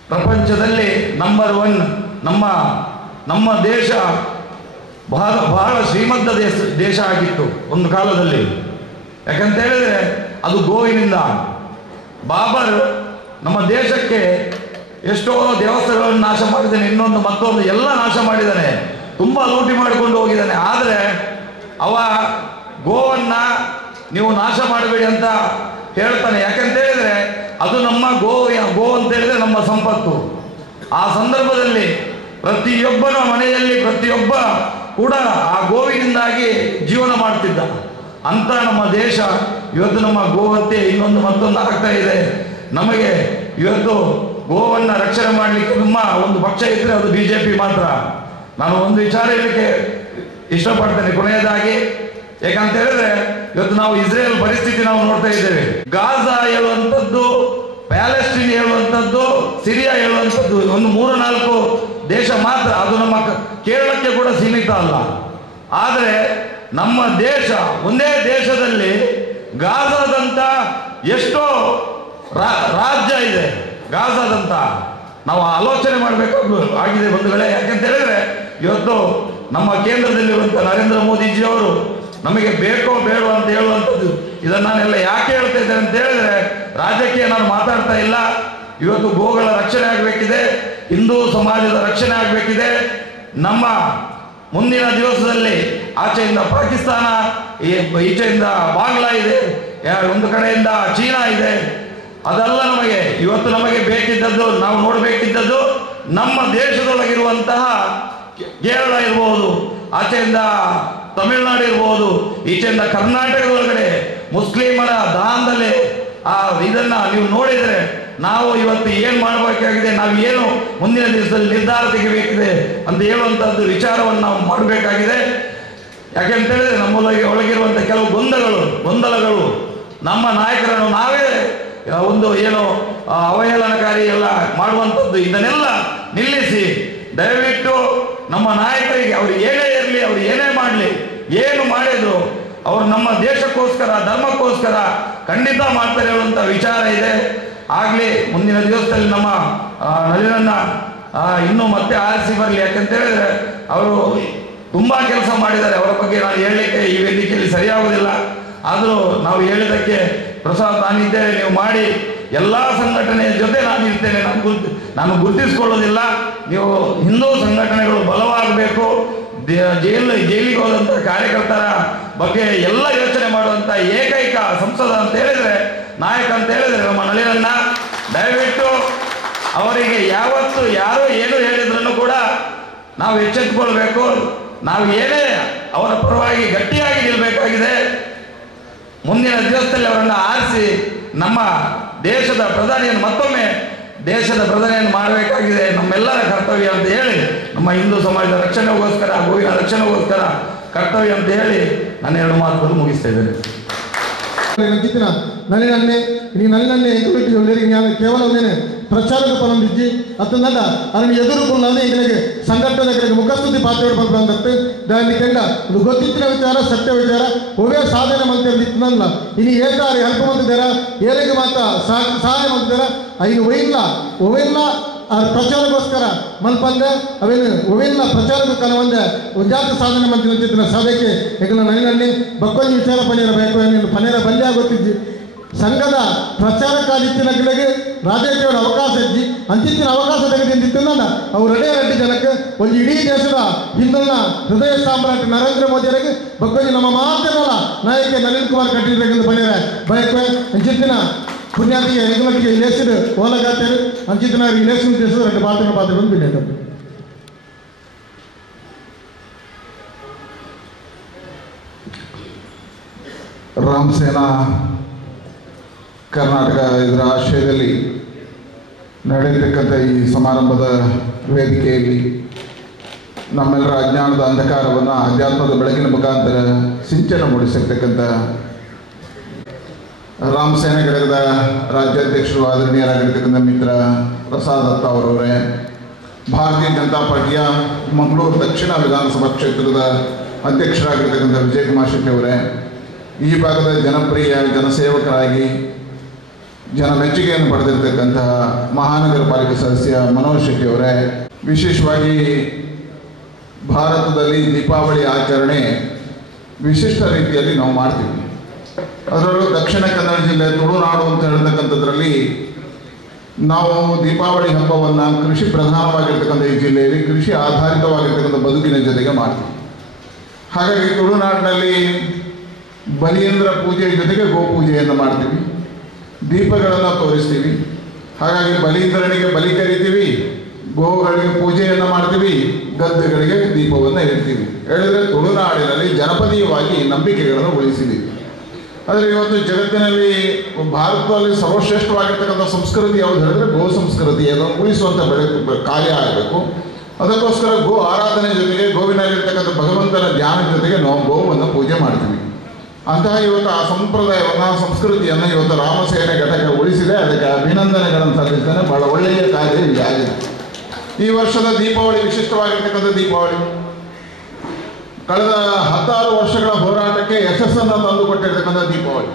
ಪ್ರಪಂಚದಲ್ಲಿ ನಂಬರ್ 1 ನಮ್ಮ ದೇಶ ಬಹಳ ಶ್ರೀಮಂತ ದೇಶ ಆಗಿತ್ತು ಒಂದು ಕಾಲದಲ್ಲಿ. ಯಾಕಂತ ಹೇಳಿದರೆ ಅದು ಗೋವಿನಿಂದ. ಬಾಬರ್ ನಮ್ಮ ದೇಶಕ್ಕೆ ಎಷ್ಟೋ ದೇವಸ್ಥಾನಗಳನ್ನು ನಾಶ ಮಾಡಿದ್ದಾನೆ, ಇನ್ನೊಂದು ಮತ್ತೊಂದು ಎಲ್ಲ ನಾಶ ಮಾಡಿದ್ದಾನೆ, ತುಂಬ ಲೂಟಿ ಮಾಡಿಕೊಂಡು ಹೋಗಿದ್ದಾನೆ. ಆದರೆ ಅವ ಗೋವನ್ನು ನೀವು ನಾಶ ಮಾಡಬೇಡಿ ಅಂತ ಹೇಳ್ತಾನೆ. ಯಾಕಂತ ಹೇಳಿದರೆ ಅದು ನಮ್ಮ ಗೋ ಅಂತ ಹೇಳಿದರೆ ನಮ್ಮ ಸಂಪತ್ತು. ಆ ಸಂದರ್ಭದಲ್ಲಿ ಪ್ರತಿಯೊಬ್ಬನ ಮನೆಯಲ್ಲಿ ಪ್ರತಿಯೊಬ್ಬ ಕೂಡ ಆ ಗೋವಿನಿಂದಾಗಿ ಜೀವನ ಮಾಡ್ತಿದ್ದ. ಅಂತ ನಮ್ಮ ದೇಶ ಇವತ್ತು ನಮ್ಮ ಗೋಹತ್ಯೆ ಇನ್ನೊಂದು ಮತ್ತೊಂದು ಆಗ್ತಾ ಇದೆ. ನಮಗೆ ಇವತ್ತು ಗೋವನ್ನು ರಕ್ಷಣೆ ಮಾಡಲಿಕ್ಕೆ ನಮ್ಮ ಒಂದು ಪಕ್ಷ ಇದ್ದರೆ ಅದು BJP ಮಾತ್ರ. ನಾನು ಒಂದು ವಿಚಾರ ಹೇಳಲಿಕ್ಕೆ ಇಷ್ಟಪಡ್ತೇನೆ ಕೊನೆಯದಾಗಿ. ಯಾಕಂತ ಹೇಳಿದ್ರೆ ಇವತ್ತು ನಾವು ಇಸ್ರೇಲ್ ಪರಿಸ್ಥಿತಿ ನಾವು ನೋಡ್ತಾ ಇದ್ದೇವೆ. ಗಾಜಾ ಹೇಳುವಂಥದ್ದು, ಪ್ಯಾಲೆಸ್ಟೈನ್ ಹೇಳುವಂಥದ್ದು, ಸಿರಿಯಾ ಹೇಳುವಂಥದ್ದು ಒಂದು 3-4 ದೇಶ ಮಾತ್ರ. ಅದು ನಮ್ಮ ಕೇರಳಕ್ಕೆ ಕೂಡ ಸೀಮಿತ ಅಲ್ಲ. ಆದರೆ ನಮ್ಮ ದೇಶ, ಒಂದೇ ದೇಶದಲ್ಲಿ ಗಾಜಾದಂಥ ಎಷ್ಟೋ ರಾಜ್ಯ ಇದೆ. ಗಾಜಾದಂಥ ನಾವು ಆಲೋಚನೆ ಮಾಡಬೇಕು ಆಗಿದೆ ಬಂಧುಗಳೇ. ಯಾಕಂತ ಹೇಳಿದ್ರೆ ಇವತ್ತು ನಮ್ಮ ಕೇಂದ್ರದಲ್ಲಿರುವಂಥ ನರೇಂದ್ರ ಮೋದಿಜಿಯವರು ನಮಗೆ ಬೇಕೋ ಬೇಡೋ ಅಂತ ಹೇಳುವಂಥದ್ದು. ಇದನ್ನು ನಾನೆಲ್ಲ ಯಾಕೆ ಹೇಳ್ತಾ ಇದ್ದೇನೆ ಅಂತ ಹೇಳಿದ್ರೆ, ರಾಜಕೀಯ ನಾನು ಮಾತಾಡ್ತಾ ಇಲ್ಲ. ಇವತ್ತು ಗೋಗಳ ರಕ್ಷಣೆ ಆಗಬೇಕಿದೆ, ಹಿಂದೂ ಸಮಾಜದ ರಕ್ಷಣೆ ಆಗಬೇಕಿದೆ. ನಮ್ಮ ಮುಂದಿನ ದಿವಸದಲ್ಲಿ ಆಚೆಯಿಂದ ಪಾಕಿಸ್ತಾನ, ಈಚೆಯಿಂದ ಬಾಂಗ್ಲಾ ಇದೆ, ಒಂದು ಕಡೆಯಿಂದ ಚೀನಾ ಇದೆ. ಅದೆಲ್ಲ ಇವತ್ತು ನಮಗೆ ಬೇಕಿದ್ದದ್ದು, ನಾವು ನೋಡಬೇಕಿದ್ದದ್ದು ನಮ್ಮ ದೇಶದೊಳಗಿರುವಂತಹ ಕೇರಳ ಇರ್ಬೋದು, ಆಚೆಯಿಂದ ತಮಿಳುನಾಡು ಇರ್ಬೋದು, ಈಚೆಯಿಂದ ಕರ್ನಾಟಕದೊಳಗಡೆ ಮುಸ್ಲಿಮರ ದಾನದಲ್ಲಿ ಇದನ್ನು ನೀವು ನೋಡಿದರೆ ನಾವು ಇವತ್ತು ಏನು ಮಾಡಬೇಕಾಗಿದೆ, ನಾವು ಏನು ಮುಂದಿನ ದಿವಸದಲ್ಲಿ ನಿರ್ಧಾರ ತೆಗಿಬೇಕಿದೆ ಅಂತ ಹೇಳುವಂಥದ್ದು ವಿಚಾರವನ್ನು ನಾವು ಮಾಡಬೇಕಾಗಿದೆ. ಯಾಕೆಂತ ಹೇಳಿದ್ರೆ ಒಳಗಿರುವಂಥ ಕೆಲವು ಗೊಂದಲಗಳು ನಮ್ಮ ನಾಯಕರನ್ನು ನಾವೇ ಒಂದು ಏನು ಅವಹೇಳನಕಾರಿ ಎಲ್ಲ ಮಾಡುವಂಥದ್ದು, ಇದನ್ನೆಲ್ಲ ನಿಲ್ಲಿಸಿ ದಯವಿಟ್ಟು ನಮ್ಮ ನಾಯಕರಿಗೆ ಅವರು ಏನೇ ಇರಲಿ, ಅವರು ಏನೇ ಮಾಡಲಿ, ಏನು ಮಾಡಿದ್ರು ಅವರು ನಮ್ಮ ದೇಶಕ್ಕೋಸ್ಕರ, ಧರ್ಮಕ್ಕೋಸ್ಕರ ಖಂಡಿತ ಮಾಡ್ತಾರೆ ಹೇಳುವಂಥ ವಿಚಾರ ಇದೆ. ಆಗಲಿ ಮುಂದಿನ ದಿವಸದಲ್ಲಿ ನಮ್ಮ ನಳಿನನ್ನ ಇನ್ನೂ ಮತ್ತೆ ಆರಿಸಿ ಬರಲಿ. ಯಾಕಂತ ಹೇಳಿದ್ರೆ ಅವರು ತುಂಬ ಕೆಲಸ ಮಾಡಿದ್ದಾರೆ. ಅವರ ಬಗ್ಗೆ ನಾನು ಹೇಳಲಿಕ್ಕೆ ಈ ವೇದಿಕೆಯಲ್ಲಿ ಸರಿಯಾಗುವುದಿಲ್ಲ. ಆದರೂ ನಾವು ಹೇಳಿದ್ದಕ್ಕೆ ಪ್ರಸಾದ್ ನಾನಿದ್ದೇನೆ, ನೀವು ಮಾಡಿ, ಎಲ್ಲ ಸಂಘಟನೆಯ ಜೊತೆ ನಾನು ಇರ್ತೇನೆ, ನಾನು ಗುರುತಿಸ್ಕೊಳ್ಳೋದಿಲ್ಲ. ನೀವು ಹಿಂದೂ ಸಂಘಟನೆಗಳು ಬಲವಾಗಬೇಕು. ಜೈಲಿಗೆ ಹೋದಂಥ ಕಾರ್ಯಕರ್ತರ ಬಗ್ಗೆ ಎಲ್ಲ ಯೋಚನೆ ಮಾಡುವಂಥ ಏಕೈಕ ಸಂಸದ ಅಂತ ಹೇಳಿದರೆ, ನಾಯಕ ಅಂತ ಹೇಳಿದರೆ ನಮ್ಮ ನಳಿನನ್ನ. ದಯವಿಟ್ಟು ಅವರಿಗೆ ಯಾವತ್ತು ಯಾರು ಏನು ಹೇಳಿದ್ರೂ ಕೂಡ ನಾವು ಎಚ್ಚೆತ್ತುಕೊಳ್ಬೇಕು. ನಾವು ಏನೇ ಅವರ ಪರವಾಗಿ ಗಟ್ಟಿಯಾಗಿ ನಿಲ್ಲಬೇಕಾಗಿದೆ. ಮುಂದಿನ ದಿವಸದಲ್ಲಿ ಅವರನ್ನು ಆರಿಸಿ ನಮ್ಮ ದೇಶದ ಪ್ರಧಾನಿಯನ್ನು ಮತ್ತೊಮ್ಮೆ ದೇಶದ ಪ್ರಧಾನಿಯನ್ನು ಮಾಡಬೇಕಾಗಿದೆ, ನಮ್ಮೆಲ್ಲರ ಕರ್ತವ್ಯ ಅಂತ ಹೇಳಿ, ನಮ್ಮ ಹಿಂದೂ ಸಮಾಜದ ರಕ್ಷಣೆಗೋಸ್ಕರ, ಗೋವಿನ ರಕ್ಷಣೆಗೋಸ್ಕರ ಕರ್ತವ್ಯ ಅಂತ ಹೇಳಿ ನಾನು 2 ಮಾತುಗಳು ಮುಗಿಸ್ತಾ ಇದ್ದೇನೆ. ನಂಚಿತ್ತಿನ ನನ್ನೇ ನೀ ನನ್ನೇ ಎಂಟು ನಾನು ಕೇವಲ ಒಂದೇನೆ ಪ್ರಚಾರಕ್ಕೆ ಪರಂದಿಜ್ಜಿ ಅತ್ತಂದ ಅದನ್ನು ಎದುರುಕೊಳ್ಳದೆ ಈಗಲಿಗೆ ಸಂಘಟನೆ ಮುಖಸ್ತುತಿ ಪಾತ್ರ ಬಂದತ್ತೆ దాన్ని ಕೆಂಡ ಇದು ಗೊತ್ತಿತ್ತಿನ ವಿಚಾರ ಸತ್ಯ ವಿಚಾರ ಒವೇ ಸಾಧನೆ ಮಂತ್ರಿಲ್ಲ ಇನ್ನು ಏಕಾರಿ ಹೆಲ್ಪ್ ಮಂತಿದ್ದಾರ ಏರಿಗೆ ಮಾತ್ರ ಸಹಾಯ ಮಾಡ್ತಿದ್ದಾರ ಐದು ಒವೆಲ್ಲ ಪ್ರಚಾರಕ್ಕೋಸ್ಕರ ಮಲ್ಪಂದೆ ಅವೇನು ಒವೆಲ್ಲ ಪ್ರಚಾರಕ್ಕೆ ಕಲವಂದೆ ಉಜಾತ ಸಾಧನೆ ಮಂತ್ರಿ ಸಾಧಕ್ಕೆ ಈಗಲ ನನ್ನಲ್ಲಿ ಬಕ್ಕೊಂದು ವಿಚಾರ ಪನಿರಬೇಕು ನೀನು ಪನಿರ ಬಲ್ಯ ಗೊತ್ತಿದ್ದಿ ಸಂಘದ ಪ್ರಚಾರಕ್ಕಾದಿತ್ತಿನಗಳಿಗೆ ರಾಜಕೀಯ ಅವಕಾಶ ಇದ್ದಿ ಅಂತಿತ್ತಿನ ಅವಕಾಶ ತೆಗೆದಿಂದಿತ್ತಲ್ಲ ಅವ್ರು ರೆಡ್ಡಿ ಜನಕ್ಕೆ ಒಂದು ಇಡೀ ದೇಶದ ಹಿಂದುಳಿದ ಹೃದಯ ಸಾಮ್ರಾಟ ನರೇಂದ್ರ ಮೋದಿಯವರಿಗೆ ಬಕ್ಕೊಂದು ನಮ್ಮ ಮಾತೇನಲ್ಲ ನಾಯಕ ನಳಿನ್ ಕುಮಾರ್ ಕಟ್ಟಿರ್ಬೇಕೆಂದು ಪನಿರ ಬಯಕೆ ಅಂಚಿತ್ತಿನ ಪುಣ್ಯಾತಿಗೆ ಎಗುಮಟ್ಟಿಗೆ ಇಲೇಸಿರು ಓಲಗಾತರು ಅಂಚಿತ್ತಿನ ಇಲೇಸಿನ ದೇಶದ ಎರಡು ಪಾತ್ರಗಳು ಬಿಡ್ತಾರೆ ರಾಮ್ ಸೇನಾ ಕರ್ನಾಟಕ ಇದರ ಆಶ್ರಯದಲ್ಲಿ ನಡೆಯತಕ್ಕಂಥ ಈ ಸಮಾರಂಭದ ವೇದಿಕೆಯಲ್ಲಿ ನಮ್ಮೆಲ್ಲರ ಅಜ್ಞಾನದ ಅಂಧಕಾರವನ್ನು ಆಧ್ಯಾತ್ಮದ ಬೆಳಕಿನ ಮುಖಾಂತರ ಸಿಂಚನ ಮೂಡಿಸಿರ್ತಕ್ಕಂಥ ರಾಮ್ ಸೇನಾ ಘಟಕದ ರಾಜ್ಯಾಧ್ಯಕ್ಷರು ಆದರಣೀಯರಾಗಿರ್ತಕ್ಕಂಥ ಮಿತ್ರ ಪ್ರಸಾದ್ ದತ್ತ ಅವರವರೇ, ಭಾರತೀಯ ಜನತಾ ಪಾರ್ಟಿಯ ಮಂಗಳೂರು ದಕ್ಷಿಣ ವಿಧಾನಸಭಾ ಕ್ಷೇತ್ರದ ಅಧ್ಯಕ್ಷರಾಗಿರ್ತಕ್ಕಂಥ ವಿಜಯಕುಮಾರ್ ಶೆಟ್ಟಿ ಅವರೇ, ಈ ಭಾಗದ ಜನಪ್ರಿಯ ಜನಸೇವಕರಾಗಿ ಜನಮೆಚ್ಚುಗೆಯನ್ನು ಪಡೆದಿರತಕ್ಕಂತಹ ಮಹಾನಗರ ಪಾಲಿಕೆ ಸದಸ್ಯ ಮನೋಜ್ ಶೆಟ್ಟಿ ಅವರೇ, ವಿಶೇಷವಾಗಿ ಭಾರತದಲ್ಲಿ ದೀಪಾವಳಿ ಆಚರಣೆ ವಿಶಿಷ್ಟ ರೀತಿಯಲ್ಲಿ ನಾವು ಮಾಡ್ತೀವಿ. ಅದರಲ್ಲೂ ದಕ್ಷಿಣ ಕನ್ನಡ ಜಿಲ್ಲೆ ತುಳುನಾಡು ಅಂತ ಹೇಳ್ತಕ್ಕಂಥದ್ರಲ್ಲಿ ನಾವು ದೀಪಾವಳಿ ಹಬ್ಬವನ್ನು ಕೃಷಿ ಪ್ರಧಾನವಾಗಿರ್ತಕ್ಕಂಥ ಈ ಜಿಲ್ಲೆಯಲ್ಲಿ ಕೃಷಿ ಆಧಾರಿತವಾಗಿರ್ತಕ್ಕಂಥ ಬದುಕಿನ ಜೊತೆಗೆ ಮಾಡ್ತೀವಿ. ಹಾಗಾಗಿ ತುಳುನಾಡಿನಲ್ಲಿ ಬಲಿಯೇಂದ್ರ ಪೂಜೆಯ ಜೊತೆಗೆ ಗೋಪೂಜೆಯನ್ನು ಮಾಡ್ತೀವಿ, ದೀಪಗಳನ್ನು ತೋರಿಸ್ತೀವಿ. ಹಾಗಾಗಿ ಬಲೀಂದ್ರನಿಗೆ ಬಲಿ ಕರಿತೀವಿ, ಗೋಗಳಿಗೆ ಪೂಜೆಯನ್ನು ಮಾಡ್ತೀವಿ, ಗದ್ದೆಗಳಿಗೆ ದೀಪವನ್ನು ಇಡ್ತೀವಿ. ಹೇಳಿದರೆ ತುಳುನಾಡಿನಲ್ಲಿ ಜನಪದೀಯವಾಗಿ ನಂಬಿಕೆಗಳನ್ನು ಉಳಿಸಿದ್ದೀವಿ. ಆದರೆ ಇವತ್ತು ಜಗತ್ತಿನಲ್ಲಿ ಭಾರತದಲ್ಲಿ ಸರ್ವಶ್ರೇಷ್ಠವಾಗಿರ್ತಕ್ಕಂಥ ಸಂಸ್ಕೃತಿ ಯಾವುದು ಹೇಳಿದ್ರೆ ಗೋ ಸಂಸ್ಕೃತಿ, ಅದನ್ನು ಉಳಿಸುವಂಥ ಕಾರ್ಯ ಆಗಬೇಕು. ಅದಕ್ಕೋಸ್ಕರ ಗೋ ಆರಾಧನೆ ಜೊತೆಗೆ ಗೋವಿನಲ್ಲಿರ್ತಕ್ಕಂಥ ಭಗವಂತನ ಧ್ಯಾನ ಜೊತೆಗೆ ನಾವು ಗೋವನ್ನು ಪೂಜೆ ಮಾಡ್ತೀವಿ. ಅಂತಹ ಇವತ್ತು ಆ ಸಂಪ್ರದಾಯವನ್ನು ಸಂಸ್ಕೃತಿಯನ್ನು ಇವತ್ತು ರಾಮಸೇನೆ ಘಟಕ ಉಳಿಸಿದೆ. ಅದಕ್ಕೆ ಅಭಿನಂದನೆಗಳನ್ನು ಸಲ್ಲಿಸ್ತೇನೆ. ಬಹಳ ಒಳ್ಳೆಯ ಕಾರ್ಯ ಇಲ್ಲಿ ಆಗಿದೆ. ಈ ವರ್ಷದ ದೀಪಾವಳಿ ವಿಶಿಷ್ಟವಾಗಿರ್ತಕ್ಕಂಥ ದೀಪಾವಳಿ ಕಳೆದ 16 ವರ್ಷಗಳ ಹೋರಾಟಕ್ಕೆ ಯಶಸ್ಸನ್ನು ತಂದುಕೊಟ್ಟಿರ್ತಕ್ಕಂಥ ದೀಪಾವಳಿ.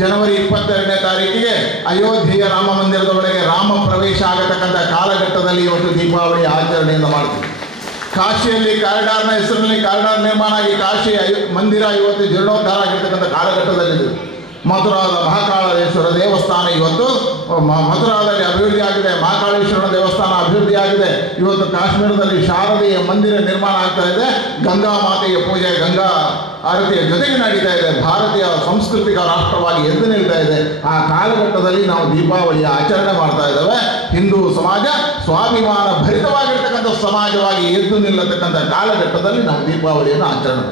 ಜನವರಿ 22ನೇ ತಾರೀಕಿಗೆ ಅಯೋಧ್ಯೆಯ ರಾಮ ಮಂದಿರದ ಒಳಗೆ ರಾಮ ಪ್ರವೇಶ ಆಗತಕ್ಕಂಥ ಕಾಲಘಟ್ಟದಲ್ಲಿ ಇವತ್ತು ದೀಪಾವಳಿ ಆಚರಣೆಯನ್ನು ಮಾಡ್ತೀವಿ. ಕಾಶಿಯಲ್ಲಿ ಕಾರಿಡಾರ್ನ ಹೆಸರಿನಲ್ಲಿ ಕಾರಿಡಾರ್ ನಿರ್ಮಾಣ ಆಗಿ ಕಾಶಿ ಮಂದಿರ ಇವತ್ತು ಜೀರ್ಣೋದ್ಧಾರ ಆಗಿರ್ತಕ್ಕಂಥ ಕಾಲಘಟ್ಟದಲ್ಲಿದೆ. ಮಥುರಾದ ಮಹಾಕಾಳೇಶ್ವರ ದೇವಸ್ಥಾನ ಇವತ್ತು ಮಥುರಾದಲ್ಲಿ ಅಭಿವೃದ್ಧಿ ಆಗಿದೆ. ಮಹಾಕಾಳೇಶ್ವರ ದೇವಸ್ಥಾನ ಅಭಿವೃದ್ಧಿ ಆಗಿದೆ. ಇವತ್ತು ಕಾಶ್ಮೀರದಲ್ಲಿ ಶಾರದೆಯ ಮಂದಿರ ನಿರ್ಮಾಣ ಆಗ್ತಾ ಇದೆ. ಗಂಗಾ ಮಾತೆಯ ಪೂಜೆ, ಗಂಗಾ ಆರತಿಯ ಜೊತೆಗೆ ನಡೀತಾ ಇದೆ. ಭಾರತೀಯ ಸಾಂಸ್ಕೃತಿಕ ರಾಷ್ಟ್ರವಾಗಿ ಎದ್ದು ನಿಲ್ತಾ ಇದೆ. ಆ ಕಾಲಘಟ್ಟದಲ್ಲಿ ನಾವು ದೀಪಾವಳಿಯ ಆಚರಣೆ ಮಾಡ್ತಾ ಇದ್ದೇವೆ. ಹಿಂದೂ ಸಮಾಜ ಸ್ವಾಭಿಮಾನ ಭರಿತವಾಗಿರ್ತಕ್ಕಂಥ ಸಮಾಜವಾಗಿ ಎದ್ದು ನಿಲ್ಲತಕ್ಕಂಥ ಕಾಲಘಟ್ಟದಲ್ಲಿ ನಾವು ದೀಪಾವಳಿಯನ್ನು ಆಚರಣೆ.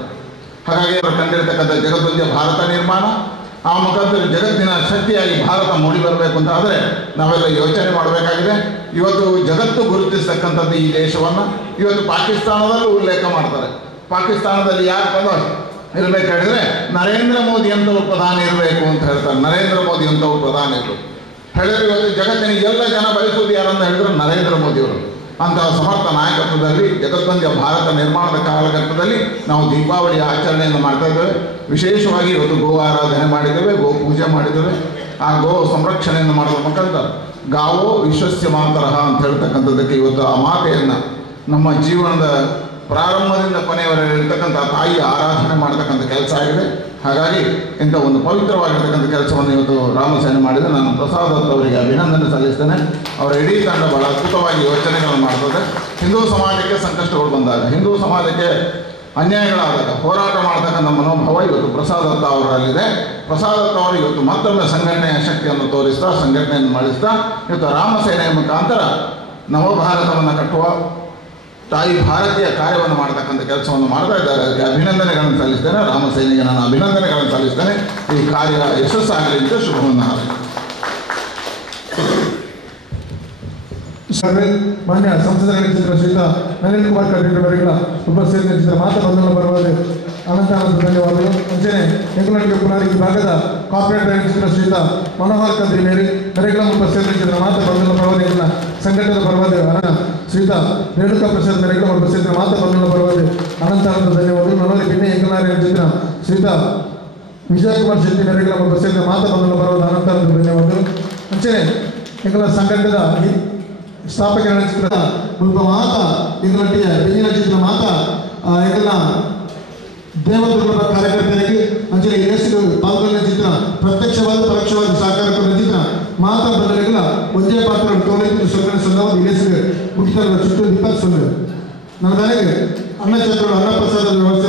ಹಾಗಾಗಿ ಅವರು ಕಂಡಿರ್ತಕ್ಕಂಥ ಜಗದ್ವಂದ್ಯ ಭಾರತ ನಿರ್ಮಾಣ, ಆ ಮುಖಾಂತರ ಜಗತ್ತಿನ ಶಕ್ತಿಯಾಗಿ ಭಾರತ ಮೂಡಿ ಬರಬೇಕು ಅಂತ ಆದರೆ ನಾವೆಲ್ಲ ಯೋಚನೆ ಮಾಡಬೇಕಾಗಿದೆ. ಇವತ್ತು ಜಗತ್ತು ಗುರುತಿಸ್ತಕ್ಕಂಥದ್ದು ಈ ದೇಶವನ್ನು ಇವತ್ತು ಪಾಕಿಸ್ತಾನದಲ್ಲೂ ಉಲ್ಲೇಖ ಮಾಡ್ತಾರೆ. ಪಾಕಿಸ್ತಾನದಲ್ಲಿ ಯಾರು ಪ್ರಧಾನಿ ಇರಬೇಕಾದ್ರೆ ನರೇಂದ್ರ ಮೋದಿ ಅಂತವರು ಪ್ರಧಾನಿ ಇರಬೇಕು ಅಂತ ಹೇಳ್ತಾರೆ. ನರೇಂದ್ರ ಮೋದಿ ಅಂತವರು ಪ್ರಧಾನಿ ಇರಬೇಕು ಹೇಳಿದ್ರೆ ಇವತ್ತು ಜಗತ್ತಿನ ಎಲ್ಲ ಜನ ಬಯಸುವುದು ಯಾರಂತ ಹೇಳಿದ್ರೆ ನರೇಂದ್ರ ಮೋದಿಯವರು. ಅಂತಹ ಸಮರ್ಥ ನಾಯಕತ್ವದಲ್ಲಿ ಜಗದ್ವಂದ್ಯ ಭಾರತ ನಿರ್ಮಾಣದ ಕಾಲಘಟ್ಟದಲ್ಲಿ ನಾವು ದೀಪಾವಳಿ ಆಚರಣೆಯನ್ನು ಮಾಡ್ತಾ ಇದ್ದೇವೆ. ವಿಶೇಷವಾಗಿ ಇವತ್ತು ಗೋ ಆರಾಧನೆ ಮಾಡಿದ್ದೇವೆ, ಗೋ ಪೂಜೆ ಮಾಡಿದ್ದೇವೆ. ಆ ಗೋ ಸಂರಕ್ಷಣೆಯನ್ನು ಮಾಡುವ ಮುಖಾಂತರ ಗಾವೋ ವಿಶ್ವಸ್ಯ ಮಾತರಹ ಅಂತ ಹೇಳ್ತಕ್ಕಂಥದ್ದಕ್ಕೆ ಇವತ್ತು ಆ ಮಾತೆಯನ್ನು ನಮ್ಮ ಜೀವನದ ಪ್ರಾರಂಭದಿಂದ ಕೊನೆಯವರೆಗೆ ಇರ್ತಕ್ಕಂಥ ತಾಯಿಯ ಆರಾಧನೆ ಮಾಡ್ತಕ್ಕಂಥ ಕೆಲಸ ಆಗಿದೆ. ಹಾಗಾಗಿ ಇಂಥ ಒಂದು ಪವಿತ್ರವಾಗಿರ್ತಕ್ಕಂಥ ಕೆಲಸವನ್ನು ಇವತ್ತು ರಾಮಸೇನೆ ಮಾಡಿದರೆ ನಾನು ಪ್ರಸಾದ್ ದತ್ತ ಅವರಿಗೆ ಅಭಿನಂದನೆ ಸಲ್ಲಿಸ್ತೇನೆ. ಅವರ ಇಡೀ ತಂಡ ಬಹಳ ಅದ್ಭುತವಾಗಿ ಯೋಚನೆಗಳನ್ನು ಮಾಡ್ತದೆ. ಹಿಂದೂ ಸಮಾಜಕ್ಕೆ ಸಂಕಷ್ಟಗಳು ಬಂದಾಗ, ಹಿಂದೂ ಸಮಾಜಕ್ಕೆ ಅನ್ಯಾಯಗಳಾದಾಗ ಹೋರಾಟ ಮಾಡ್ತಕ್ಕಂಥ ಮನೋಭಾವ ಇವತ್ತು ಪ್ರಸಾದ್ ದತ್ತ ಅವರಲ್ಲಿದೆ. ಪ್ರಸಾದ್ ದತ್ತ ಅವರು ಇವತ್ತು ಮತ್ತೊಮ್ಮೆ ಸಂಘಟನೆಯ ಶಕ್ತಿಯನ್ನು ತೋರಿಸ್ತಾ, ಸಂಘಟನೆಯನ್ನು ಮಾಡಿಸ್ತಾ ಇವತ್ತು ರಾಮಸೇನೆಯ ಮುಖಾಂತರ ನವಭಾರತವನ್ನು ಕಟ್ಟುವ ತಾಯಿ ಭಾರತೀಯ ಕಾರ್ಯವನ್ನು ಮಾಡತಕ್ಕಂಥ ಕೆಲಸವನ್ನು ಮಾಡ್ತಾ ಇದ್ದಾರೆ. ಅದಕ್ಕೆ ಅಭಿನಂದನೆಗಳನ್ನು ಸಲ್ಲಿಸ್ತೇನೆ. ರಾಮಸೇನೆಗೆ ನಾನು ಅಭಿನಂದನೆಗಳನ್ನು ಸಲ್ಲಿಸ್ತೇನೆ. ಈ ಕಾರ್ಯ ಯಶಸ್ಸಾಗಲಿ ಅಂತ ಶುಭವನ್ನು ಹಾರೈಸ್ತೇನೆ. ಮಾನ್ಯ ಸಂಸದರ ಶ್ರೀಯುತ ನಳಿನ್ ಕುಮಾರ್ ಕಟೀಲ್ ಅವರಿಗಳ ಉಪಸ್ಥಿತಿ ಮಾತು ಬಂಧನ ಪರವಾಗಿ ಅನಂತ ಧನ್ಯವಾದಗಳು. ಅಂಚನೆ ಎಂಕುಲನಿಗೆ ಪುನರ್ ಈ ಭಾಗದ ಕಾರ್ಪೊರೇಟ್ ಚಿತ್ರ ಶ್ರೀತ ಮನೋಹರ್ ಕದ್ರಿ ಮೇರಿ ಕರೆಗಳ ಪ್ರಸಿದ್ಧ ಮಾತ ಬಂಧುಗಳ ಪರವಾದಿಗಳ ಸಂಘಟನೆಯ ಪರವಾದ ಶ್ರೀತ ರೇಣುಕಾ ಪ್ರಸಾದ್ ಮೇರೆಗಳ ಪ್ರಸಿದ್ಧ ಮಾತ ಬಂಧುಗಳ ಪರವಾದ ಅನಂತ ಧನ್ಯವಾದಗಳು. ನನ್ನಲ್ಲಿ ಭಿನ್ನ ಎಂಕುಲಾರ ಚಿತ್ರ ಶ್ರೀತ ವಿಜಯಕುಮಾರ್ ಶೆಟ್ಟಿ ಮೇರೆಗಳ ಪ್ರಸಿದ್ಧ ಮಾತ ಬಂಧುಗಳ ಪರವಾದ ಅನಂತ ಧನ್ಯವಾದಗಳು. ಅಂಚನೆ ಎಂಕಲ ಸಂಘಟನೆದ ಸ್ಥಾಪಕ ಚಿತ್ರ ಮುಲ್ಪ ಮಾತ ಎಂಕಲಟ್ಟಿಯ ಬೆಂಜಿನ ಚಿತ್ರ ಮಾತ ಎಂಕಲ ದೇವದುರ್ಗದ ಕಾರ್ಯಕರ್ತರಿಗೆ ಅಂಚನೆ ಇಲೆಸ್ಗೆ ಪಾಲ್ಗೊಳ್ಳ ಚಿತ್ರ ಪ್ರತ್ಯಕ್ಷವಾದ ಪರೋಕ್ಷವಾದ ಸಹಕಾರ ಕೊಡುವ ಚಿತ್ರ ಮಾತಾ ಬದಲಿಗಳ ಒಂದೇ ಪಾತ್ರ ತೋರಿದ್ದು ಸೊಗನ ಸಂದರ್ಭ ಇಲೆಸ್ಗೆ ಮುಖ್ಯರ ಚಿತ್ರ 20 ನನ್ನ ನನಗೆ ಅನ್ನಚಂದ್ರಗಳು ಅನ್ನಪ್ರಸಾದದ ವ್ಯವಸ್ಥೆ